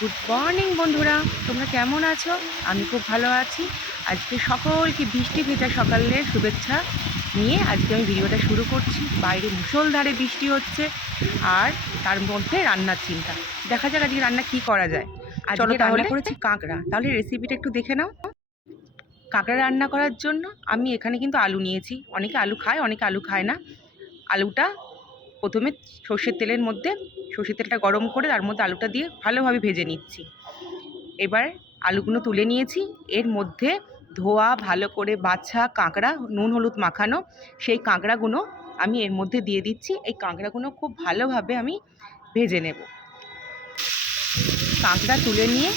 Good morning বন্ধুরা, তোমরা কেমন আছো? আমি খুব ভালো আছি। আজকে সকলকে বৃষ্টি ভেজা সকালের শুভেচ্ছা নিয়ে আজকে আমি ভিডিওটা শুরু করছি। বাইরে মুষলধারে বৃষ্টি হচ্ছে আর তার মধ্যে রান্নার চিন্তা। দেখা যাক আজকে রান্না কি করা যায়। চলো তাহলে করেছি কাঁকড়া, তাহলে রেসিপিটা একটু দেখে নাও। কাঁকড়া রান্না করার জন্য আমি এখানে কিন্তু আলু নিয়েছি। অনেকে আলু খায়, অনেকে আলু খায় না। আলুটা প্রথমে সর্ষের তেলের মধ্যে সর্ষের তেলটা গরম করে তার মধ্যে আলুটা দিয়ে ভালোভাবে ভেজে নিচ্ছি। এবার আলুগুলো তুলে নিয়েছি। এর মধ্যে ধোয়া ভালো করে বাছা কাঁকড়া, নুন হলুদ মাখানো সেই কাঁকড়াগুলো আমি এর মধ্যে দিয়ে দিচ্ছি। এই কাঁকড়াগুলো খুব ভালোভাবে আমি ভেজে নেব। কাঁকড়া তুলে নিয়ে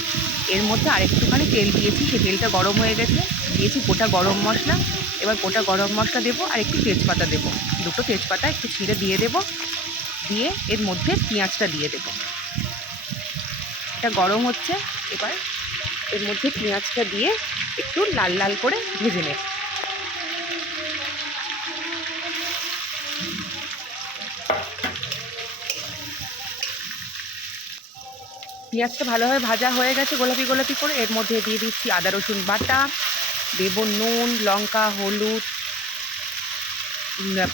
এর মধ্যে আরেকটুখানি তেল দিয়েছি, সেই তেলটা গরম হয়ে গেছে। দিয়েছি গোটা গরম মশলা। এবার গোটা গরম মশলা দেবো আর একটু তেজপাতা দেবো। দুটো তেজপাতা একটু ছিঁড়ে দিয়ে দেবো। দিয়ে এর মধ্যে পেঁয়াজটা দিয়ে দেবো। এটা গরম হচ্ছে। এবার এর মধ্যে পেঁয়াজটা দিয়ে একটু লাল লাল করে ভেজে নেব। পেঁয়াজটা ভালোভাবে ভাজা হয়ে গেছে গোলাপি গোলাপি করে। এর মধ্যে দিয়ে দিচ্ছি আদা রসুন বাটা, দেব নুন, লঙ্কা, হলুদ,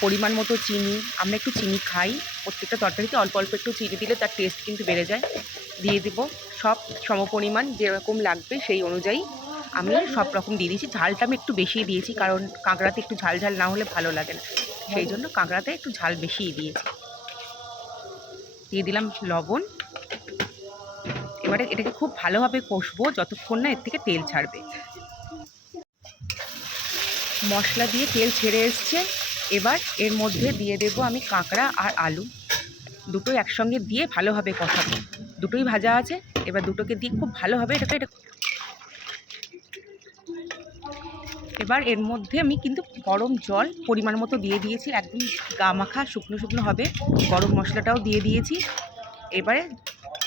পরিমাণ মতো চিনি। আমরা একটু চিনি খাই, প্রত্যেকটা তরকারিতে অল্প অল্প একটু চিনি দিলে তার টেস্ট কিন্তু বেড়ে যায়। দিয়ে দেবো সব সমপরিমাণ, যেরকম লাগবে সেই অনুযায়ী আমি সব রকম দিয়ে দিয়েছি। ঝালটা আমি একটু বেশিই দিয়েছি, কারণ কাঁকড়াতে একটু ঝাল ঝাল না হলে ভালো লাগে না, সেই জন্য কাঁকড়াতে একটু ঝাল বেশিই দিয়েছি। দিয়ে দিলাম লবণ। এবারে এটাকে খুব ভালোভাবে কষবো যতক্ষণ না এর থেকে তেল ছাড়বে। মশলা দিয়ে তেল ছেড়ে এসছে। এবার এর মধ্যে দিয়ে দেবো আমি কাঁকড়া আর আলু, দুটোই একসঙ্গে দিয়ে ভালোভাবে কষাবো। দুটোই ভাজা আছে, এবার দুটোকে দিয়ে খুব ভালোভাবে এটা এবার এর মধ্যে আমি কিন্তু গরম জল পরিমাণ মতো দিয়ে দিয়েছি। একদম গা মাখা শুকনো শুকনো হবে। গরম মশলাটাও দিয়ে দিয়েছি। এবারে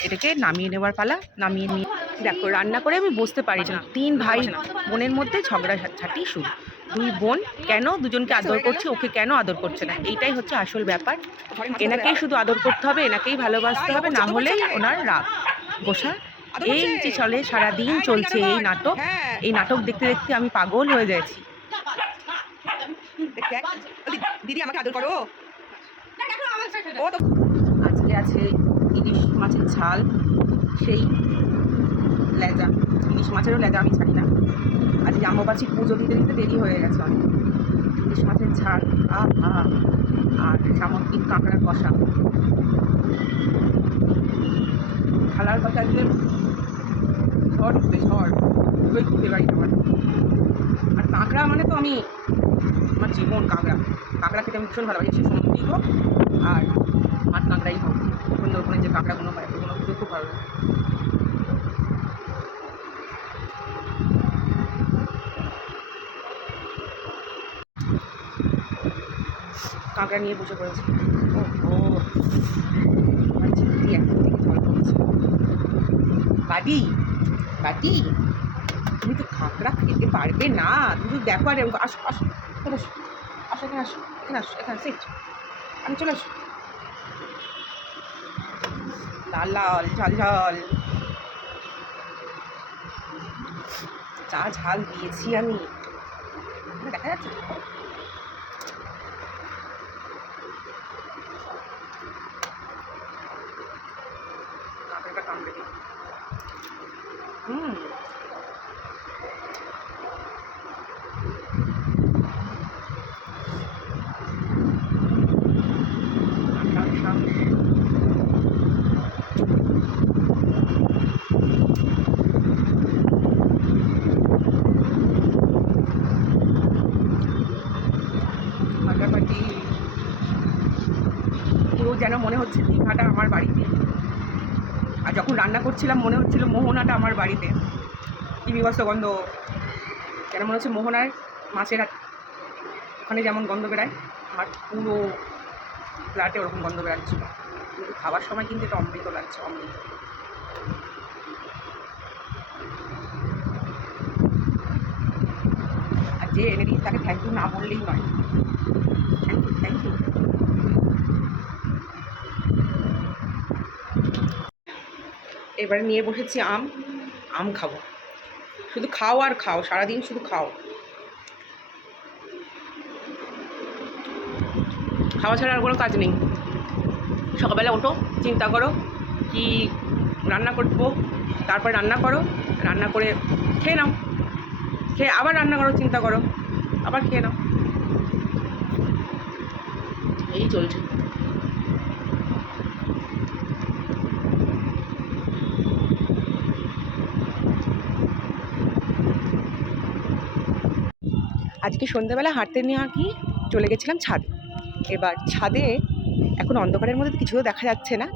এটাকে নামিয়ে নেওয়ার পালা। নামিয়ে নিয়ে দেখো, রান্না করে আমি বসতে পারি না। 3 ভাই বোনের মধ্যে ঝগড়াঝাটি শুরু। 2 বোন কেন দুজনকে আদর করছে, ওকে কেন আদর করছে না, এইটাই হচ্ছে আসল ব্যাপার। এনাকেই শুধু আদর করতে হবে, এনাকেই ভালোবাসতে হবে, না হলেই ওনার রাগ গোসা। এই যে চলে, সারাদিন চলছে এই নাটক। এই নাটক দেখতে দেখতে আমি পাগল হয়ে যাচ্ছি। দিদি আমাকে আদর করো। আজকে আছে ইলিশ মাছের ঝাল, সেই লেজা। ইলিশ মাছেরও লেজা আমি ছাড়ি না। আজকে অম্বুবাচী পুজো দিতে দিতে দেরি হয়ে গেছে অনেক। ইলিশ মাছের ঝাল আর সামুদ্রিক কাঁকড়ার কষা। খালার কথা আজকে ঝড় উঠবে, ঝড় উঠবে খেতে পারি আমার। আর কাঁকড়া মানে তো আমার জীবন। কাঁকড়া খেতে আমি ভীষণ ভালোবাসি। সে সমুদ্রিক হোক আর মাছ কাঁকড়াই হোক, সুন্দরবনে যে কাঁকড়াগুলো হয় ওগুলো খেতে খুব ভালো লাগে। কাঁকড়া নিয়ে বসে পড়েছি। ও আমার চিঠি এখন থেকে জল পড়ছে। বাদি বাদি, তুমি তো কাঁকড়া খেতে পারবে না। তুমি দেখো। আর আসো আসো, চলে আসো, আসো এখানে, আসো এখানে, আসো এখানে সিট। আমি চলে আসো। লাল লাল ঝাল ঝাল যা ঝাল দিয়েছি আমি, দেখা যাচ্ছে কাঁকড়াটা কামড়ে দিই। ফাটাফাটি পুরো যেন মনে হচ্ছে দীঘাটা আমার বাড়িতে। আর যখন রান্না করছিলাম মনে হচ্ছিল মোহনাটা আমার বাড়িতে। কি বিভৎস গন্ধ, যেন মনে হচ্ছে মোহনার মাছের ওখানে যেমন গন্ধ বেড়ায়, আমার পুরো ফ্ল্যাটে ওরকম গন্ধ বেড়াচ্ছিল। কিন্তু খাওয়ার সময় কিন্তু এটা অমৃত লাগছে, অমৃত। আর যে এনে দিই তাকে থ্যাংক ইউ না বললেই নয়। Thank you, thank you. এবারে নিয়ে বসেছি আম। আম খাবো, শুধু খাও আর খাও, সারাদিন শুধু খাও। খাওয়া ছাড়া আর কোনো কাজ নেই। সকালবেলা ওঠো, চিন্তা করো কি রান্না করবো, তারপর রান্না করো, রান্না করে খেয়ে নাও, খেয়ে আবার রান্না করো, চিন্তা করো, আবার খেয়ে নাও, এই চলছে। আজকে সন্ধ্যাবেলা হাঁটতে নিয়ে আর কি চলে গেছিলাম ছাদে। এবার ছাদে এখন অন্ধকারের মধ্যে কিছুও দেখা যাচ্ছে না।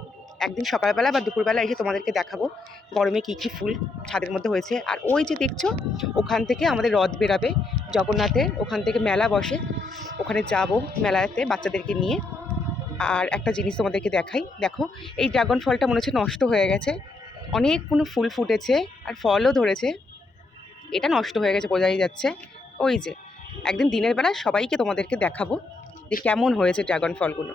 একদিন সকালবেলা বা দুপুরবেলা এসে তোমাদেরকে দেখাবো গরমে কী কী ফুল ছাদের মধ্যে হয়েছে। আর ওই যে দেখছো ওখান থেকে আমাদের রথ বেরাবে জগন্নাথের, ওখান থেকে মেলা বসে, ওখানে যাব মেলাতে বাচ্চাদেরকে নিয়ে। আর একটা জিনিস তোমাদেরকে দেখাই, দেখো এই ড্রাগন ফলটা মনে হচ্ছে নষ্ট হয়ে গেছে, অনেক কোনো ফুল ফুটেছে আর ফলও ধরেছে, এটা নষ্ট হয়ে গেছে বোঝাই যাচ্ছে। ওই যে একদিন দিনের বেলা সবাইকে তোমাদেরকে দেখাবো যে কেমন হয়েছে ড্রাগন ফলগুলো।